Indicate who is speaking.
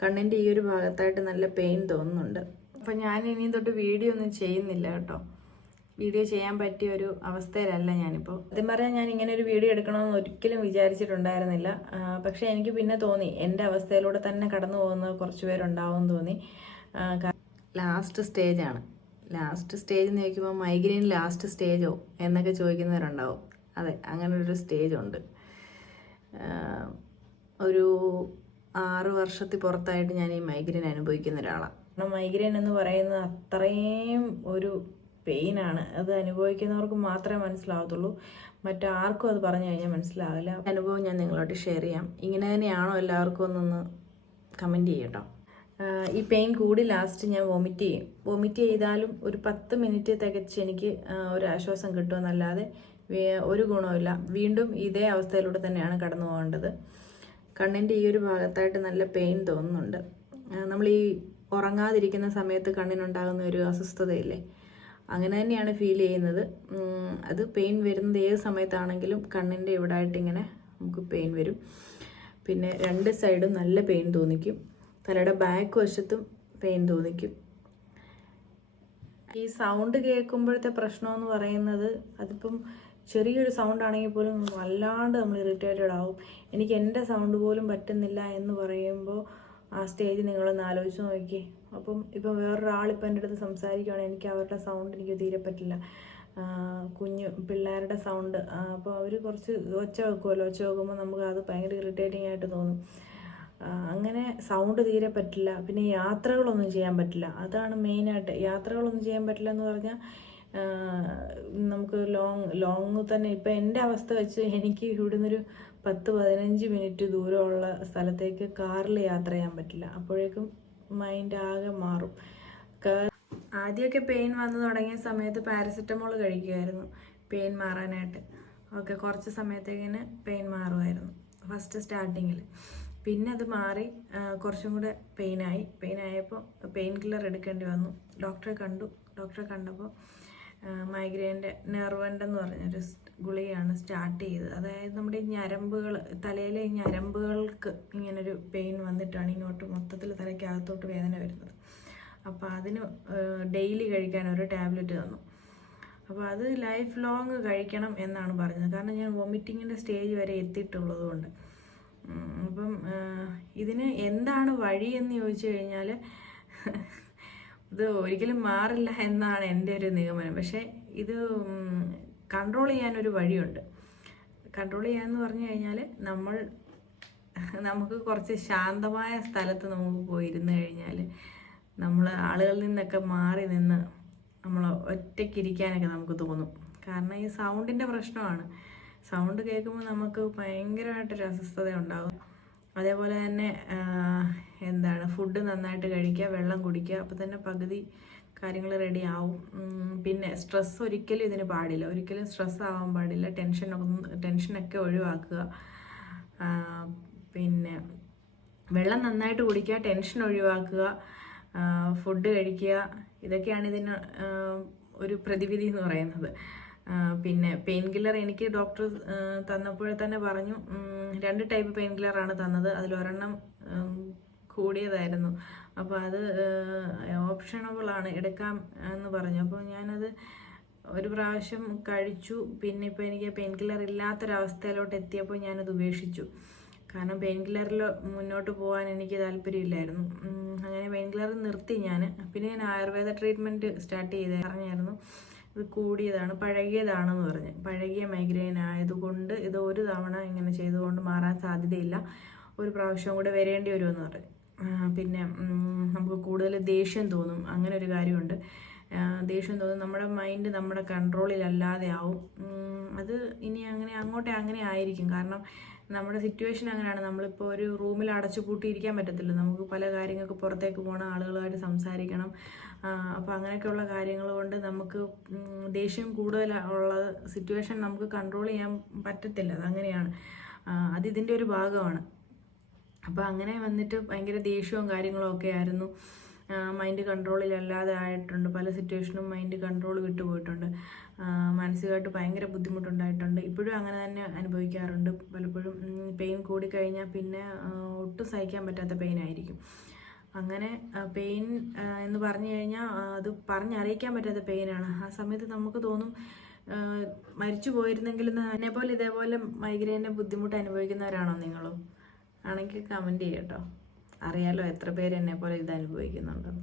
Speaker 1: കണ്ണിന്റെ ഈ ഒരു ഭാഗത്തായിട്ട് നല്ല പെയിൻ തോന്നുന്നുണ്ട്. അപ്പോൾ ഞാൻ ഇനി തൊട്ട് വീഡിയോ ഒന്നും ചെയ്യുന്നില്ല കേട്ടോ. വീഡിയോ ചെയ്യാൻ പറ്റിയ ഒരു അവസ്ഥയിലല്ല ഞാനിപ്പോൾ ആദ്യം പറയാൻ ഞാൻ ഇങ്ങനെ ഒരു വീഡിയോ എടുക്കണമെന്ന് ഒരിക്കലും വിചാരിച്ചിട്ടുണ്ടായിരുന്നില്ല. പക്ഷെ എനിക്ക് പിന്നെ തോന്നി എന്റെ അവസ്ഥയിലൂടെ തന്നെ കടന്നു പോകുന്ന കുറച്ച് പേരുണ്ടാവും തോന്നി. ലാസ്റ്റ് സ്റ്റേജാണ് ലാസ്റ്റ് സ്റ്റേജ് എന്ന് ചോദിക്കുമ്പോൾ മൈഗ്രെയിൻ ലാസ്റ്റ് സ്റ്റേജോ എന്നൊക്കെ ചോദിക്കുന്നവരുണ്ടാവും. അതെ അങ്ങനെ ഒരു സ്റ്റേജ് ഉണ്ട്. ഒരു ആറ് വർഷത്തിൽ പുറത്തായിട്ട് ഞാൻ ഈ മൈഗ്രെയിൻ അനുഭവിക്കുന്ന ഒരാളാണ് കാരണം മൈഗ്രെയിൻ എന്ന് പറയുന്നത് അത്രയും ഒരു പെയിനാണ് അത് അനുഭവിക്കുന്നവർക്ക് മാത്രമേ മനസ്സിലാവത്തുള്ളൂ. മറ്റാർക്കും അത് പറഞ്ഞു കഴിഞ്ഞാൽ മനസ്സിലാവില്ല. അനുഭവം ഞാൻ നിങ്ങളോട് ഷെയർ ചെയ്യാം. ഇങ്ങനെ തന്നെയാണോ എല്ലാവർക്കും ഒന്നൊന്ന് കമന്റ് ചെയ്യട്ടോ. ഈ പെയിൻ കൂടി ലാസ്റ്റ് ഞാൻ വോമിറ്റ് ചെയ്യും. വോമിറ്റ് ചെയ്താലും ഒരു പത്ത് മിനിറ്റ് തികച്ച് എനിക്ക് ഒരു ആശ്വാസം കിട്ടുമെന്നല്ലാതെ ഒരു ഗുണമില്ല വീണ്ടും ഇതേ അവസ്ഥയിലൂടെ തന്നെയാണ് കടന്നു പോകേണ്ടത് കണ്ണിന്റെ ഈ ഒരു ഭാഗത്തായിട്ട് നല്ല പെയിൻ തോന്നുന്നുണ്ട്. നമ്മൾ ഈ ഉറങ്ങാതിരിക്കുന്ന സമയത്ത് കണ്ണിനുണ്ടാകുന്ന ഒരു അസ്വസ്ഥതയില്ലേ? അങ്ങനെ തന്നെയാണ് ഫീൽ ചെയ്യുന്നത്. അത് പെയിൻ വരുന്നത് ഏത് സമയത്താണെങ്കിലും കണ്ണിന്റെ ഇവിടെ ഇങ്ങനെ നമുക്ക് പെയിൻ വരും. പിന്നെ രണ്ട് സൈഡും നല്ല പെയിൻ തോന്നിക്കും. തലയുടെ ബാക്ക് വശത്തും പെയിൻ തോന്നിക്കും. ഈ സൗണ്ട് കേൾക്കുമ്പോഴത്തെ പ്രശ്നമെന്ന് പറയുന്നത് അതിപ്പം ചെറിയൊരു സൗണ്ട് ആണെങ്കിൽ പോലും വല്ലാണ്ട് നമ്മൾ ഇറിറ്റേറ്റഡ് ആവും. എനിക്ക് എന്റെ സൗണ്ട് പോലും പറ്റുന്നില്ല എന്ന് പറയുമ്പോൾ ആ സ്റ്റേജ് നിങ്ങളൊന്ന് ആലോചിച്ച് നോക്കി. അപ്പം ഇപ്പം വേറൊരാൾ ഇപ്പം എന്റെ അടുത്ത് സംസാരിക്കുകയാണെങ്കിൽ എനിക്ക് അവരുടെ സൗണ്ട് എനിക്ക് തീരെ പറ്റില്ല. കുഞ്ഞു പിള്ളേരുടെ സൗണ്ട് അപ്പോൾ അവർ കുറച്ച് ഒച്ച വെക്കുമല്ലോ ഒച്ച വെക്കുമ്പോൾ നമുക്ക് അത് ഭയങ്കര ഇറിറ്റേറ്റിംഗ് ആയിട്ട് തോന്നും. അങ്ങനെ സൗണ്ട് തീരെ പറ്റില്ല. പിന്നെ യാത്രകളൊന്നും ചെയ്യാൻ പറ്റില്ല. അതാണ് മെയിനായിട്ട് യാത്രകളൊന്നും ചെയ്യാൻ പറ്റില്ല എന്ന് പറഞ്ഞാൽ നമുക്ക് ലോങ് ലോങ് തന്നെ. ഇപ്പം എന്റെ അവസ്ഥ വെച്ച് എനിക്ക് ഇവിടുന്നൊരു പത്ത് പതിനഞ്ച് മിനിറ്റ് ദൂരമുള്ള സ്ഥലത്തേക്ക് കാറിൽ യാത്ര ചെയ്യാൻ പറ്റില്ല. അപ്പോഴേക്കും മൈൻഡ് ആകെ മാറും. ആദ്യമൊക്കെ പെയിൻ വന്നു തുടങ്ങിയ സമയത്ത് പാരസെറ്റമോൾ കഴിക്കുമായിരുന്നു പെയിൻ മാറാനായിട്ട്. ഓക്കെ കുറച്ച് സമയത്തേക്കിന് പെയിൻ മാറുമായിരുന്നു ഫസ്റ്റ് സ്റ്റാർട്ടിങ്ങിൽ പിന്നെ അത് മാറി കുറച്ചും കൂടെ പെയിനായി പെയിൻ ആയപ്പോൾ പെയിൻ കില്ലർ എടുക്കേണ്ടി വന്നു. ഡോക്ടറെ കണ്ടു. ഡോക്ടറെ കണ്ടപ്പോൾ മൈഗ്രെയിന്റെ നെർവന്റ് എന്ന് പറഞ്ഞൊരു ഗുളിയാണ് സ്റ്റാർട്ട് ചെയ്തത്. അതായത് നമ്മുടെ ഞരമ്പുകൾ തലയിലെ ഞരമ്പുകൾക്ക് ഇങ്ങനൊരു പെയിൻ വന്നിട്ടാണ് ഇങ്ങോട്ട് മൊത്തത്തിൽ തലയ്ക്കകത്തോട്ട് വേദന വരുന്നത്. അപ്പോൾ അതിന് ഡെയിലി കഴിക്കാൻ ഒരു ടാബ്ലറ്റ് തന്നു. അപ്പോൾ അത് ലൈഫ് ലോങ് കഴിക്കണം എന്നാണ് പറഞ്ഞത്. കാരണം ഞാൻ വോമിറ്റിങ്ങിന്റെ സ്റ്റേജ് വരെ എത്തിയിട്ടുള്ളത് കൊണ്ട് അപ്പം ഇതിന് എന്താണ് വഴി എന്ന് ചോദിച്ചു കഴിഞ്ഞാൽ ഇത് ഒരിക്കലും മാറില്ല എന്നാണ് എന്റെ ഒരു നിഗമനം. പക്ഷേ ഇത് കൺട്രോൾ ചെയ്യാനൊരു വഴിയുണ്ട്. കൺട്രോൾ ചെയ്യാന്ന് പറഞ്ഞു കഴിഞ്ഞാൽ നമ്മൾ നമുക്ക് കുറച്ച് ശാന്തമായ സ്ഥലത്ത് നമുക്ക് പോയിരുന്ന് കഴിഞ്ഞാൽ നമ്മൾ ആളുകളിൽ നിന്നൊക്കെ മാറി നിന്ന് നമ്മൾ ഒറ്റയ്ക്കിരിക്കാനൊക്കെ നമുക്ക് തോന്നും. കാരണം ഈ സൗണ്ടിന്റെ പ്രശ്നമാണ്. സൗണ്ട് കേൾക്കുമ്പോൾ നമുക്ക് ഭയങ്കരമായിട്ടൊരു അസ്വസ്ഥത ഉണ്ടാകും അതേപോലെ തന്നെ എന്താണ് ഫുഡ് നന്നായിട്ട് കഴിക്കുക വെള്ളം കുടിക്കുക അപ്പോൾ തന്നെ പകുതി കാര്യങ്ങൾ റെഡി ആവും. പിന്നെ സ്ട്രെസ് ഒരിക്കലും ഇതിന് പാടില്ല. ഒരിക്കലും സ്ട്രെസ് ആവാൻ പാടില്ല. ടെൻഷൻ ടെൻഷനൊക്കെ ഒഴിവാക്കുക. പിന്നെ വെള്ളം നന്നായിട്ട് കുടിക്കുക ടെൻഷൻ ഒഴിവാക്കുക ഫുഡ് കഴിക്കുക ഇതൊക്കെയാണ് ഇതിന് ഒരു പ്രതിവിധി എന്ന് പറയുന്നത്. പിന്നെ പെയിൻ കില്ലർ എനിക്ക് ഡോക്ടർ തന്നപ്പോഴേ തന്നെ പറഞ്ഞു രണ്ട് ടൈപ്പ് പെയിൻ കില്ലറാണ് തന്നത്. അതിലൊരെണ്ണം കൂടിയതായിരുന്നു. അപ്പോൾ അത് ഓപ്ഷണബിൾ ആണ് എടുക്കാം എന്ന് പറഞ്ഞു. അപ്പോൾ ഞാനത് ഒരു പ്രാവശ്യം കഴിച്ചു. പിന്നെ ഇപ്പോൾ എനിക്ക് പെയിൻ കില്ലർ ഇല്ലാത്തൊരവസ്ഥയിലോട്ട് എത്തിയപ്പോൾ ഞാനത് ഉപേക്ഷിച്ചു. കാരണം പെയിൻ കില്ലറിൽ മുന്നോട്ട് പോകാൻ എനിക്ക് താല്പര്യമില്ലായിരുന്നു. അങ്ങനെ പെയിൻ കില്ലർ നിർത്തി ഞാൻ പിന്നെ ഞാൻ ആയുർവേദ ട്രീറ്റ്മെന്റ് സ്റ്റാർട്ട് ചെയ്ത് പറഞ്ഞായിരുന്നു ഇത് കൂടിയതാണ് പഴകിയതാണെന്ന് പറഞ്ഞ്. പഴകിയ മൈഗ്രെയിൻ ആയതുകൊണ്ട് ഇത് ഒരു തവണ ഇങ്ങനെ ചെയ്തുകൊണ്ട് മാറാൻ സാധ്യതയില്ല. ഒരു പ്രാവശ്യം കൂടെ വരേണ്ടി വരുമെന്ന് പറഞ്ഞു. പിന്നെ നമുക്ക് കൂടുതൽ ദേഷ്യം തോന്നും. അങ്ങനെ ഒരു കാര്യമുണ്ട്. ദേഷ്യം തോന്നും. നമ്മുടെ മൈൻഡ് നമ്മുടെ കൺട്രോളിലല്ലാതെ ആവും. അത് ഇനി അങ്ങനെ അങ്ങോട്ടേ അങ്ങനെ ആയിരിക്കും. കാരണം നമ്മുടെ സിറ്റുവേഷൻ അങ്ങനെയാണ്. നമ്മളിപ്പോൾ ഒരു റൂമിൽ അടച്ചു പൂട്ടിയിരിക്കാൻ പറ്റത്തില്ല. നമുക്ക് പല കാര്യങ്ങൾക്ക് പുറത്തേക്ക് പോകണം ആളുകളുമായിട്ട് സംസാരിക്കണം. അപ്പോൾ അങ്ങനെയൊക്കെയുള്ള കാര്യങ്ങൾ കൊണ്ട് നമുക്ക് ദേഷ്യം കൂടുതൽ ഉള്ള സിറ്റുവേഷൻ നമുക്ക് കൺട്രോൾ ചെയ്യാൻ പറ്റത്തില്ല. അതങ്ങനെയാണ് അതിതിന്റെ ഒരു ഭാഗമാണ്. അപ്പോൾ അങ്ങനെ വന്നിട്ട് ഭയങ്കര ദേഷ്യവും കാര്യങ്ങളും ഒക്കെ ആയിരുന്നു. മൈൻഡ് കൺട്രോളിലല്ലാതെ ആയിട്ടുണ്ട്. പല സിറ്റുവേഷനും മൈൻഡ് കൺട്രോൾ വിട്ടുപോയിട്ടുണ്ട് മാനസികമായിട്ട് ഭയങ്കര ബുദ്ധിമുട്ടുണ്ടായിട്ടുണ്ട്. ഇപ്പോഴും അങ്ങനെ തന്നെ അനുഭവിക്കാറുണ്ട്. പലപ്പോഴും പെയിൻ കൂടിക്കഴിഞ്ഞാൽ പിന്നെ ഒട്ടും സഹിക്കാൻ പറ്റാത്ത പെയിൻ ആയിരിക്കും. അങ്ങനെ പെയിൻ എന്ന് പറഞ്ഞു കഴിഞ്ഞാൽ അത് പറഞ്ഞറിയിക്കാൻ പറ്റാത്ത പെയിനാണ് ആ സമയത്ത് നമുക്ക് തോന്നും മരിച്ചു പോയിരുന്നെങ്കിൽ എന്നെ പോലെ ഇതേപോലെ മൈഗ്രെയിന്റെ ബുദ്ധിമുട്ട് അനുഭവിക്കുന്നവരാണോ നിങ്ങളും? ആണെങ്കിൽ കമന്റ് ചെയ്യട്ടോ അറിയാലോ എത്ര പേര് എന്നെ പോലെ ഇത് അനുഭവിക്കുന്നുണ്ടെന്ന്.